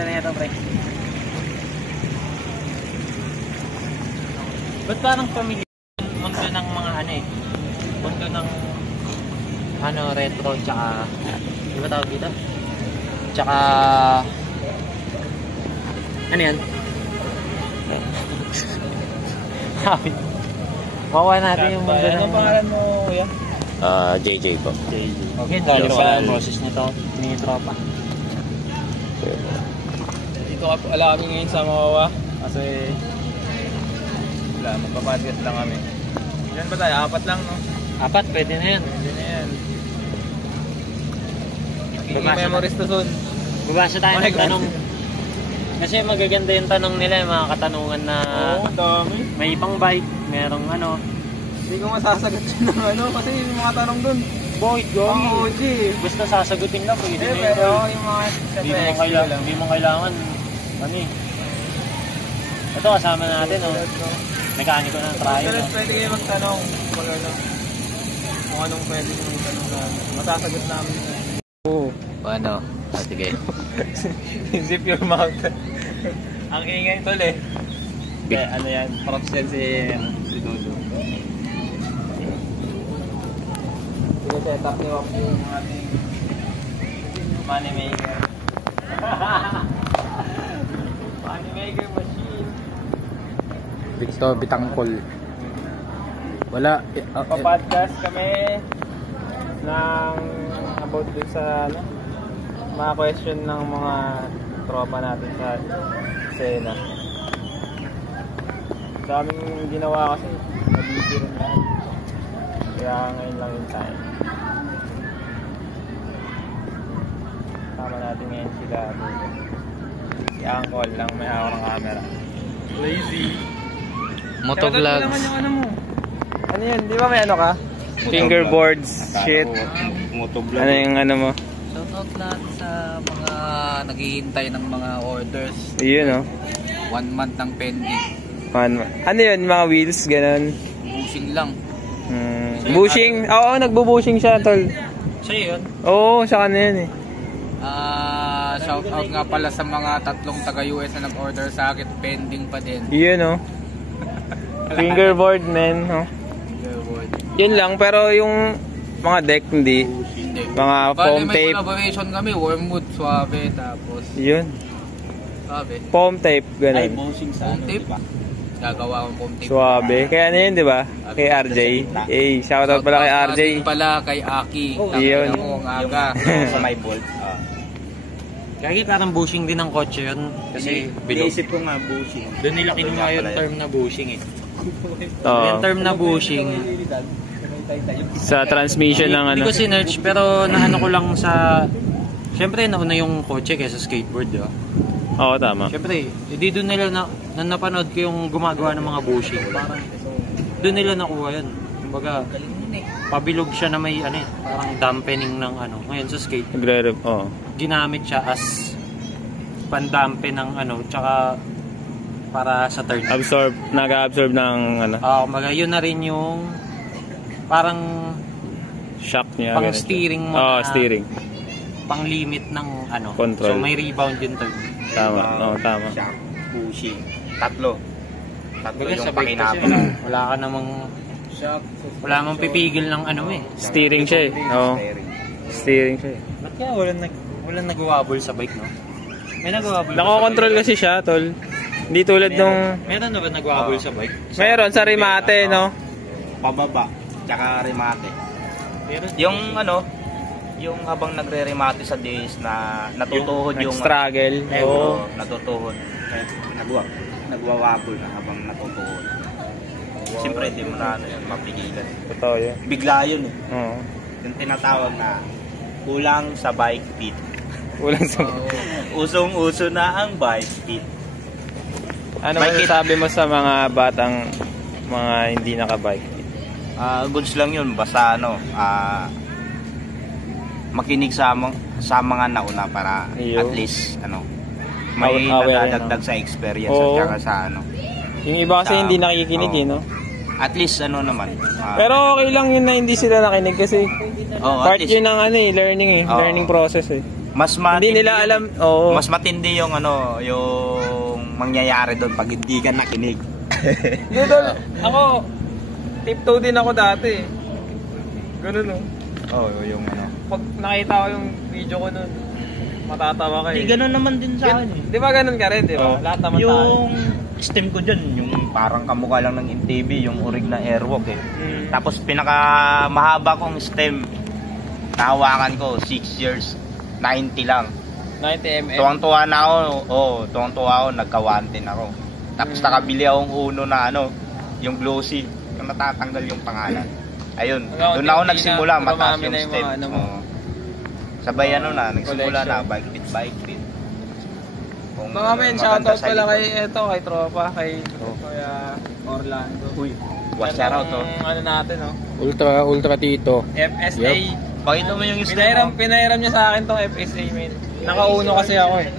ganda na ito, pre. Ba't parang pamilya? Mundo ng mga ano eh. Mundo ng ano, retro, tsaka di ba tawag dito? Tsaka ano yan? Makuha natin yung mundo ng... Anong pangalan mo, kuya? JJ po. JJ. Okay, dahil pa ang boses nito ni tropa. Dito wala kami ngayon sa Mawawa kasi wala, magpapadget lang kami. Yan ba tayo? 4 lang, no? 4, pwede na yan. Pwede na yan. Bumasa Memories to soon. Bubasa tayo ng tanong. Kasi magaganda yung tanong nila, yung mga katanungan na dami. may pang bike, merong ano. Hindi ko masasagot yun ng ano kasi yung mga tanong dun. Boy, Ang OG. basta sasagutin lang, pwede na yun. Pero yung mga Hindi mo kailangan, ano eh. Ito kasama natin, oh. Mekaniko ng trial. Pwede kayo magtanong kung anong pwede nyo magtanong na masasagot namin. Oo. Ano? Sige. Zip your mouth. Ang ingay tol eh. Ano yan? Props yan si Dodo. Set up ni Wap yung ating money maker. Money maker machine. Victor Bitangkol. Wala. Podcast kami ng about dun sa ano, mga question ng mga tropa natin sa Sena. Daming ginawa kasi nabisi rin lahat. Kaya ngayon lang yung time. Tama natin ngayon sila. Si Angkol lang may hawak ng camera. Lazy. Motovlog. Naman yung ano mo. Ano yun? Di ba may ano ka? Fingerboards, shit. Motovlog. Ano yung ano mo? Shoutout lahat sa mga naghihintay ng mga orders. Yun, oh. 1 month ng pending. Ano yun? Mga wheels, ganun. Bushing lang. Bushing? Oo, nagbo-bushing siya, tol. Sa'yo yun? Oo, sa kanya yun eh. Shoutout nga pala sa mga 3 taga-US na nag-order sa akin. Pending pa din. Yun, oh. Fingerboard, man. Oh. Yun lang, pero yung mga deck, hindi. Hindi. Mga foam may tape. collaboration kami. Wormwood, suave, tapos... Yun. Suave. Foam tape, ganun. Foam tape. Gagawa akong foam tape. Suave. Kaya ano yun, di ba? Kay RJ. Eh, shoutout pala kay RJ. Pala kay Aki. Yun. Ang aga. Sa may bolt. Kaya parang bushing din ng kotse yun. Kasi bilog. Iisip ko nga bushing. Doon nila kinuha yung term na bushing eh. Oo. Yung term na bushing. Sa transmission ng ano. Hindi ko sinerch pero naano ko lang sa... Siyempre nauna yung kotse kaysa skateboard, di ba? Oo, tama. Siyempre, hindi doon nila na napanood ko yung gumagawa ng mga bushing. Parang doon nila nakuha yun. Kumbaga, pabilog siya na may ano eh, parang dampening ng ano. Ngayon sa skate, ginamit siya as pandampen ng ano, tsaka para sa turn. Nag-absorb ng ano. Kumbaga, yun na rin yung parang shock niya. pang steering mo. Steering. Pang limit ng ano. Control. So may rebound yun turn. Tama. Tama. Shock, bushing. Tatlo Baga yung sa bike kasi pakinabang. wala ka namang wala namang pipigil ng ano eh. Steering siya eh. Oo. Steering siya eh. Ba't kaya walang nag-wobble sa bike, no? May nag-wobble. Nako-control kasi siya, tol. Hindi tulad nung... Meron na ba nag-wobble sa bike? Meron sa remate, no? Pababa. Tsaka remate. Meron. Yung ano, yung habang nagre-remate sa days na natutuhod yung... Struggle. Oo. Natutuhod. Nagwawabol na habang natutuhod. Siyempre, hindi mo na ano yun, mapigilan. Totoo yun. Bigla yun eh. Oo. Yung tinatawag na kulang sa bike fit. Walang sa... Usong-uso na ang bike fit. Ano masasabi mo sa mga batang mga hindi naka-bike fit? Goods lang yun. Basta ano, makinig sa mga nauna para at least ano, may nadadagdag sa experience at saka sa ano. Yung iba kasi hindi nakikinig no? At least ano naman. Pero okay lang yun na hindi sila nakinig kasi part yun ng ano learning learning process eh. Mas Hindi nila alam, oo. Mas matindi yung ano, yung mangyayari doon pag hindi ka nakinig. Dudol, ako, tiptoe din ako dati. Ganun Yung ano. Pag nakita ko yung video ko nun, matatawa ka Hindi ganun naman din sa akin eh. Di ba ganun ka rin, di ba? Lahat naman tayo. Yung stem ko dyan, yung parang kamukha lang ng NTV, yung urig na airwalk eh. Tapos pinaka mahaba kong stem, nahawakan ko 6 years, 90 lang. 90 mm. Tuwang-tuwa na ako, tuwang-tuwa ako, nagka-110 ako. Tapos nakabili akong uno na ano, yung glossy, yung natatanggal yung pangalan. Ayun, doon ako nagsimula, mataas yung stem. Sabay ano na, nagsimula na, bike fit. Mga men, shoutout pala kay tropa, kay Kuya Orlando. Uy, shoutout to. Ano natin, Ultra Tito. FSA. Pakita mo yung stem. Pinairam niya sa akin tong FSA, men. Nakauno kasi ako eh.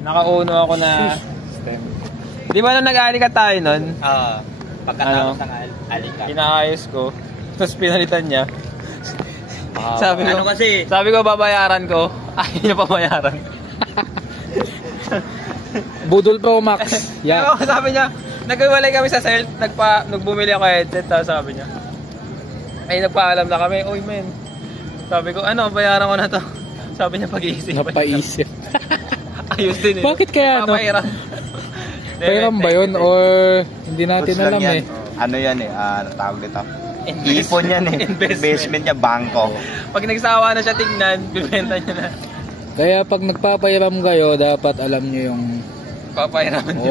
Nakauno ako na stem. Di ba nung nag-alikat tayo nun? Pagkatapos ng alikat. Inaayos ko. Tapos pinalitan niya. Sabi ko, ano kasi? Sabi ko babayaran ko. Ayaw niya pabayaran. Budol Pro Max. Pero sabi niya, naghiwalay kami sa cell, nagbumili ako headset, tapos sabi niya, ay nagpaalam na kami, uy men. Sabi ko, ano, bayaran ko na to. Sabi niya, pag-iisip. Napaisip. Ayos din eh. Bakit kaya no? Pairam ba yun or hindi natin alam eh? Ano yan eh, tawag dito. Ipon yan eh. Investment niya, bangko. Pag nagsawa na siya tignan, bibenta niya na. Kaya pag nagpapairam kayo, dapat alam nyo yung... Papairam niya.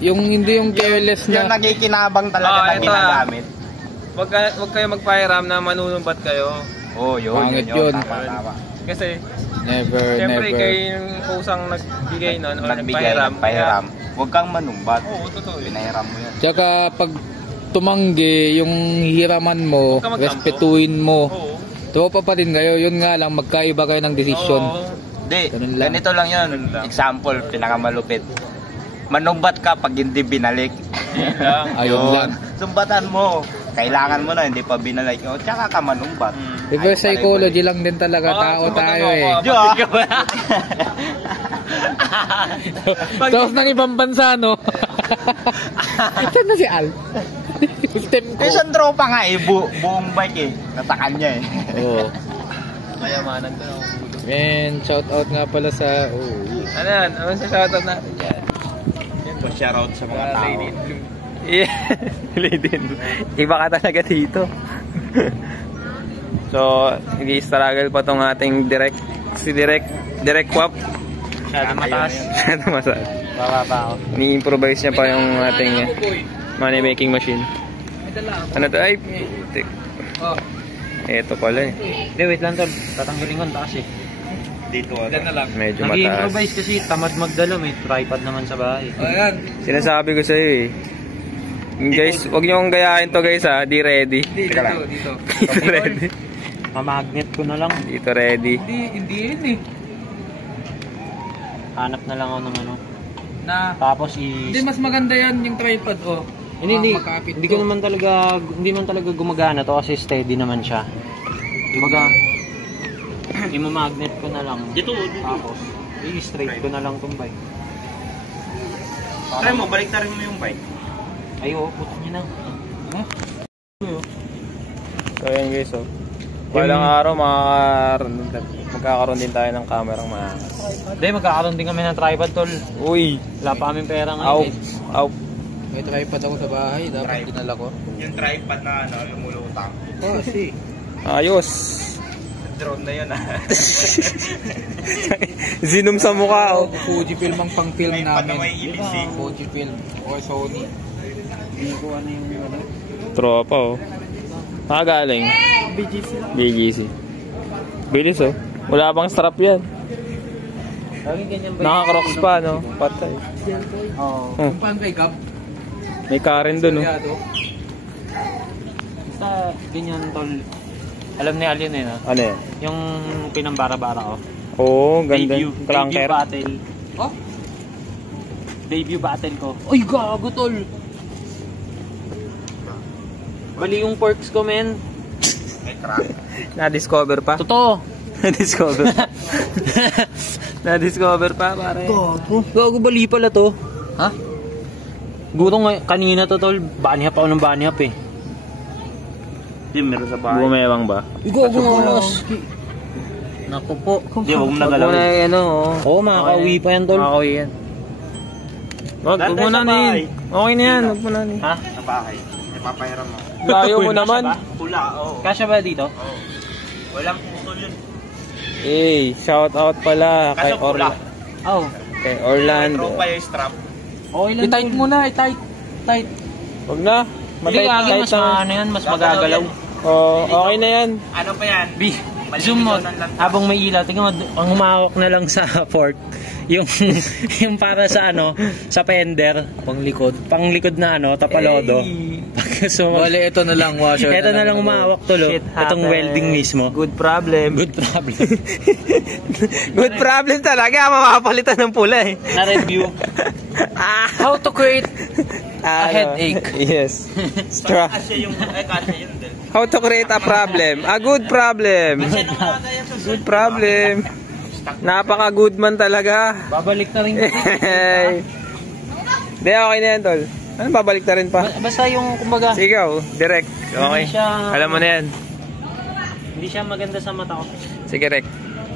yung hindi yung careless Yung na... nagikinabang talaga na ginagamit. Wag kayo magpairam na manunumbat kayo. Yun. Pangit yun. Tama. Kasi, Never. kayo yung kusang nagbigay nun o Nagbigay ng pahiram. Huwag kang manumbat. Oo, totoo yun. Pinahiram mo yan. Tsaka pag tumanggi, yung hiraman mo, Huwag ka magtampo. respetuhin mo. Oo. Tropa pa din kayo, yun nga lang, magkaiba kayo ng desisyon. Hindi, Ganun lang. ganito lang yun. Example, pinakamalupit. Manumbat ka pag hindi binalik. Yun lang. Ayun lang. Sumbatan mo. Kailangan mo na, hindi pa binalik. Tsaka ka manumbat. Reverse psychology lang din talaga, tao tayo eh. Tapos ng ibang bansa, no? Saan na si Al? Stem ko. Isang tropa nga eh, buong bike eh. Nasa kanya eh. Oo. Mayamanan ko na ako. Man, shout out nga pala sa... Ano yan? Ano sa shoutout natin dyan? Shoutout sa mga tao. Yeah. Lady in Blue. Iba ka talaga dito. So, nag-i-struggle pa tong ating direct wap. Masyado mataas. Masyado mataas. Bababa ako. Ni-improvise niya pa yung ating money making machine. Ano to? Ay, eto pala eh. Hindi, wait lang tol. Tatanggalin ko ang taas eh. Dito Medyo mataas. Nag-improvise kasi tamad magdala. May tripod naman sa bahay. Sinasabi ko sa'yo eh. Guys, wag niyo akong gayahin to guys ha. Di ready. Dito. Dito ready. Mamagnet ko na lang. Dito ready. Hindi yun eh. Hanap na lang ako ng ano. Na, Tapos hindi mas maganda yan yung tripod oh. Hindi Makapit ko naman talaga, hindi man talaga gumagana to kasi steady naman siya. Kumbaga, i-magnet ko na lang. Dito. Tapos, i-straight ko na lang tong bike. Try mo, balik na rin mo yung bike. Ay, putang niya na. So ayan guys oh. Balang araw magkakaroon din tayo ng kamerang maangas. Hindi, magkakaroon din kami ng tripod tol. Uy! Wala pa kaming pera ngayon. Aw! May tripod ako sa bahay, dapat dinala ko. Yung tripod na lumulutang. Kasi. Ayos! Drone na yun Zoom sa mukha oh. Fujifilm ang pang-film namin. May EBC. Fujifilm or Sony. Hindi ko ano yung ano. Tropa oh. Galing? BGC. Bilis oh. Wala bang strap yan. Lagi ganyan ba? Naka-crocs pa no? Patay. Oo. Oh. Paano kay Gab? May Karen dun oh. Basta ganyan tol. Alam ni Alien eh no? Ano yan? Yung pinambara-bara ko. Oo, ganda. Debut Cranker. battle. Oh? Debut battle ko. Uy, gago tol. Bali yung forks ko men. May crack. Na-discover pa? Totoo. Na-discover pa. Na-discover pa, pare. Gago, bali pala to. Ha? Gutong kanina to, tol. Banihap ako ng banihap eh. Hindi, meron sa bahay. Bumewang ba? Gago nga. Naku po. Hindi, huwag mo Wag mo nagalawin. na ano, Oo, makakauwi pa yan, tol. Makakauwi yan. Wag Dahil mo tayo na sa nin. bahay. Okay na yan, wag mo na nin. Ha? Sa bahay. Ipapahiram mo. Layo mo naman. Pula, oo. Kasya ba dito? Walang putol yun. Eh, shout out pala kay Kaso pula. Oo. Kay Orlando. Throw pa yung strap. Okay lang, I-tight tol. mo na, i-tight. Tight. Wag na. Hindi, agad mas maano yan, mas magagalaw. Oh, okay na yan. Ano pa yan? Zoom mo, habang may ilaw, tingnan mo, ang humawak na lang sa fork, yung yung para sa ano, sa fender, panglikod na ano, tapalodo. Pag gusto mo, Wala, ito na lang, washer. ito na lang humawak tulo, itong welding mismo. Good problem. Good problem. Good problem talaga. Mamapalitan ng pula eh. Na-review. How to create a headache. Yes. Stra. Kasi yung, kasi yun din. How to create a problem? A good problem. Good problem. Napaka-good man talaga. Babalik na rin. Hindi, okay na yan, tol. Ano, babalik na rin pa? Basta yung, kumbaga, Sige, direct. Okay. Hindi siya- Alam mo na yan. hindi siya maganda sa mata ko. Sige, rek.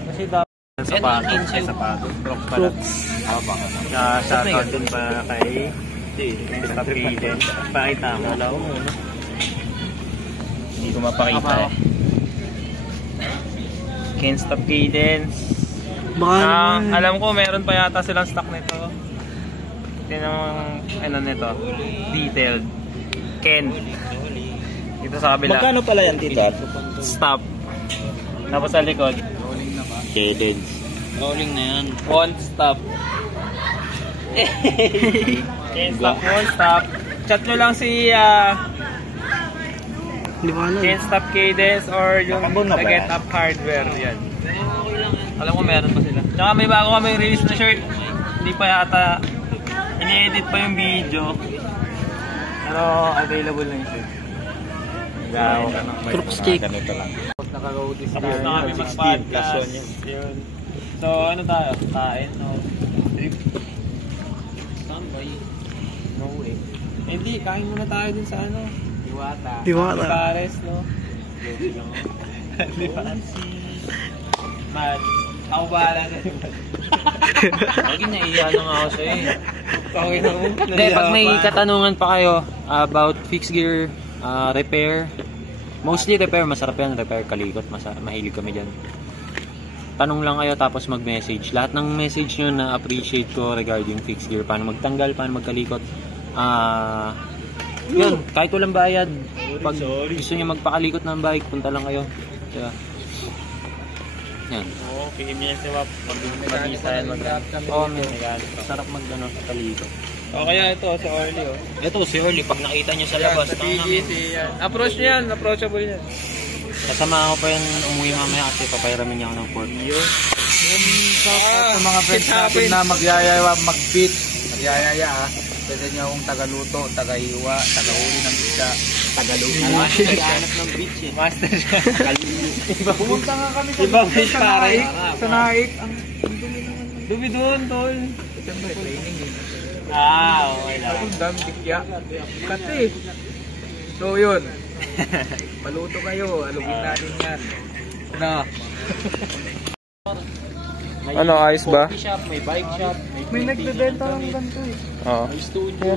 Kasi dapat, Sapatos. Crocs pala. Shoutout dun pa kay Mr. Piden. Pakita mo. wala ko muna. Hindi ko mapakita eh. Can't stop cadence. Alam ko meron pa yata silang stock nito. Tingnan mo ano nito. Detailed. Ken. Dito sa kabila. Magkano pala yan, tita? Stop. Tapos sa likod. Cadence. Rolling na yan. One stop. Can't stop, one stop. Chat nyo lang si Can't Stop Cadence or yung Nakabon na ba Get yan? Up Hardware. Yan. Alam ko meron pa sila. Tsaka may bago kami release na shirt. Hindi pa yata ini-edit pa yung video. Pero available na yung shirt. Gawa ka ng Crooks Cake. Ganito lang. Naka-roadies Tapos na kami mag-podcast. Yun. So ano tayo? Kain? No? Trip? Standby. No way. Hindi, kain muna tayo dun sa ano? Diwata. Pares, no? Man, ako bahala na. Lagi naiiya na nga ako sa'yo eh. Okay na mo. Hindi, pag may katanungan pa kayo about fixed gear, repair, mostly repair, masarap yan, repair kalikot, mahilig kami dyan. Tanong lang kayo tapos mag-message. Lahat ng message nyo na appreciate ko regarding fixed gear, paano magtanggal, paano magkalikot. Yun, kahit walang bayad, pag gusto nyo magpakalikot ng bike, punta lang kayo. Diba? Yan. Oo, PM yan si Wap. Mag-design, Oo, sarap mag-ano sa kalikot. O kaya ito, si Orly, oh. Ito, si Orly, pag nakita nyo sa labas, Sa PGC, yan. Approach niya yan, approachable yan. kasama ko pa yan umuwi mamaya kasi papayaramin niya ako ng pork. Sa mga friends natin na magyayaya, mag-beat, magyayaya ha. Pwede niyo akong tagaluto, tagahiwa, tagahuli ng isda, tagaluto. Naghahanap ng beach eh. Master siya. Pumunta nga kami sa Ibang fish pare. Sa Naik. Dumi doon, tol. Siyempre, training eh. Okay lang. Ang dami dikya. Kasi. So yun. Paluto kayo, alugin natin yan. Na. Ano, ayos ba? Coffee shop, may bike shop, May nagbebenta ng ganito eh. Oo. may studio.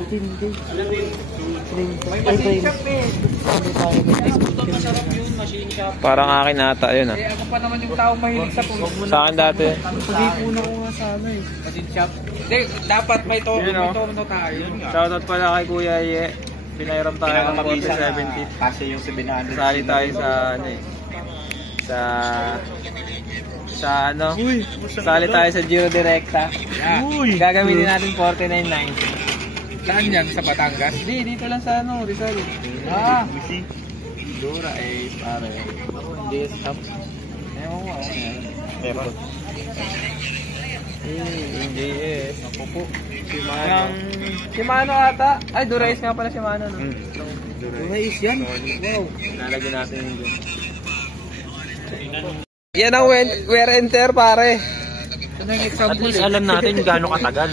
May machine shop eh. Ito masarap yun, machine shop. Parang akin ata yun ah. Eh ako pa naman yung taong mahilig sa puno. Sa akin dati. Pag-ipuna ko nga sana eh. Machine shop. Hindi, dapat may torno, Yun, oh. may torno tayo. Shoutout pala kay Kuya Ye. Pinairam tayo ng 4070. Kasi yung 700. Sali tayo sa ano eh. Sa ano? Sali tayo sa Giro Directa. Gagamitin natin 49.9. Saan yan? Sa Batangas? Hindi, dito lang sa ano, Rizal. Ah! Dura eh, pare. Hindi, stop. Ewan ko, Meron. yung JS. Ako po. Si Mano ata. Ay, Dura-Ace nga pala si Mano, no? Dura-Ace yan? Wow! Nalagyan natin yung Yan ang wear and tear, pare. At least alam natin gaano katagal.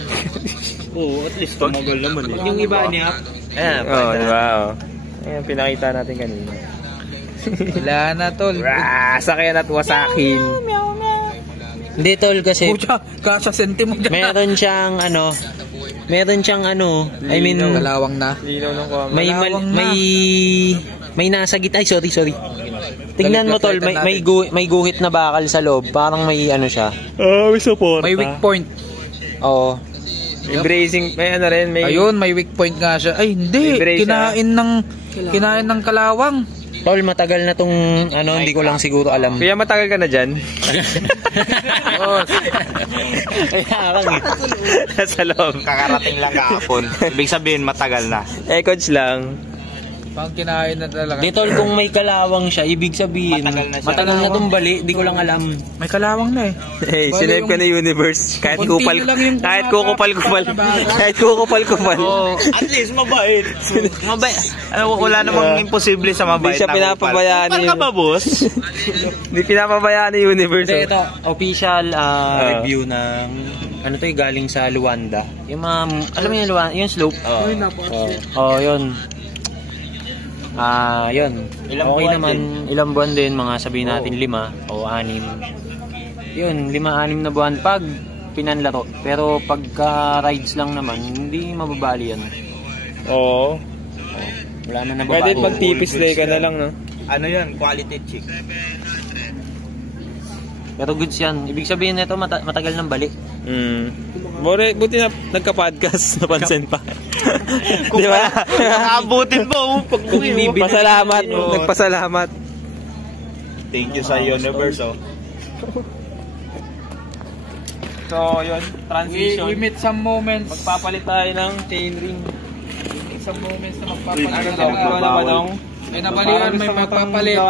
Oo, at least tumagal naman eh. Yung iba niya, Oo, di ba? Ayan, pinakita natin kanina. Wala na, tol. Sakyan at wasakin. hindi tol kasi Pucha, kasya sentimo dyan. meron siyang I mean, Kalawang na. Linaw ng kuha. may nasa gitna. Ay, sorry. Tingnan mo tol, may guhit na bakal sa loob. Parang may ano siya. May support. May weak point. Oo. May bracing, may ano rin, may... Ayun, may weak point nga siya. Ay, hindi. May brace Kinain ng kalawang. Tol, matagal na tong hindi ko lang siguro alam. Kaya matagal ka na dyan? Kaya lang eh. Nasa loob. Kakarating lang kahapon. Ibig sabihin, matagal na. Coach lang. Pang kinain na talaga. Di tol, kung may kalawang siya, ibig sabihin, matagal na tong bali, di ko lang alam. May kalawang na eh. Hey, sinave ka na universe. Kahit Konti kupal. lang yung Kahit kukupal-kupal. Kahit kukupal-kupal. At least, mabait. Mabait. Ano, wala namang imposible sa mabait. Hindi siya pinapabayaan Kupal ka ba, boss? Hindi pinapabayaan ni universe. Kasi ito, official review ng ano to, galing sa Luanda. Yung mga, alam mo yung Luanda, yung slope. Yun. Yun. Okay naman, ilang buwan din, mga sabihin natin 5 o 6. Yun, 5-6 na buwan pag pinanlaro. Pero pagka rides lang naman, hindi mababali yan. Oo. Wala na nababali. Pwede magtipis day ka na lang, no? Ano yan? Quality chick. Pero goods yan. Ibig sabihin nito matagal ng bali. Buti na nagka-podcast, napansin pa. Di ba? Nakabutin mo. Pasalamat. Nagpasalamat. Thank you sa universe, oh. So, yun. Transition. We meet some moments. Magpapalit tayo ng chain ring. Some moments na May nabalian, may magpapalit.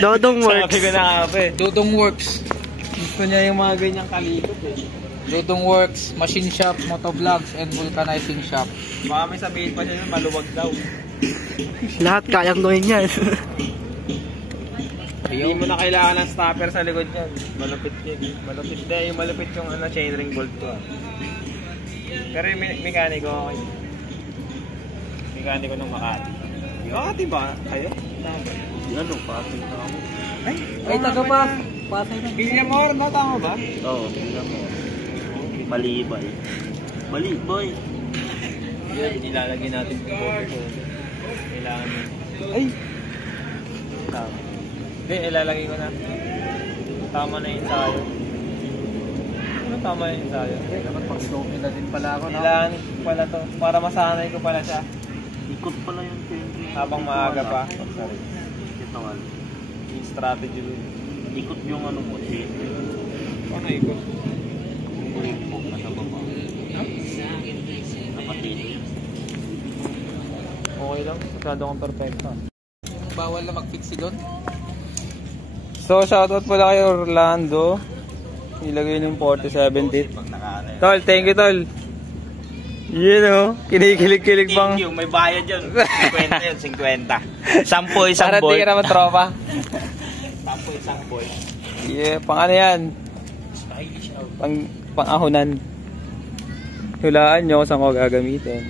Dodong works. Sabi ko na nga pa eh. Dodong Works. Gusto niya yung mga ganyang kalikot eh. Dodong Works, Machine Shop, Motovlogs, and Vulcanizing Shop. Baka may sabihin pa siya yung maluwag daw. Lahat kayang gawin yan. Hindi mo na kailangan ng stopper sa likod yan. Malupit yun. Malupit yung chainring bolt ko. Pero yung mekaniko okay. Mekaniko ng Makati. Makati ba? Kayo? Ano, pati na ako. Ay, taga pa. Villamor, no? Tama ba? Oo, Malibay. Malibay. Yan, ilalagay natin yung photo. Kailangan yun. Ay! Tama. Hindi, ilalagay ko na. Tama na yung ensayo. Ano tama yung ensayo? Dapat pag-slow na din pala ako, no? Kailangan pala to. Para masanay ko pala siya. Ikot pala yung chainring. Habang maaga pa. Sorry. Ito wala. Yung strategy rin. Ikot yung ano mo, chainring. Ano ikot? Kulimpok na sa baba. Nakatito. Okay lang. Masyado kang perfecto. Bawal na mag-fixie doon. So, shoutout pala kay Orlando. Ilagay yung 47 tit. Tol, thank you, Tol. Yun o. Kinikilig-kilig bang... Thank you, may bayad yun. 50 yun, 50. 10 isang Para boy. di ka naman tropa. 10 isang boy. Yeah, pang ano yan? Pang ahunan. Hulaan nyo kung saan ko gagamitin.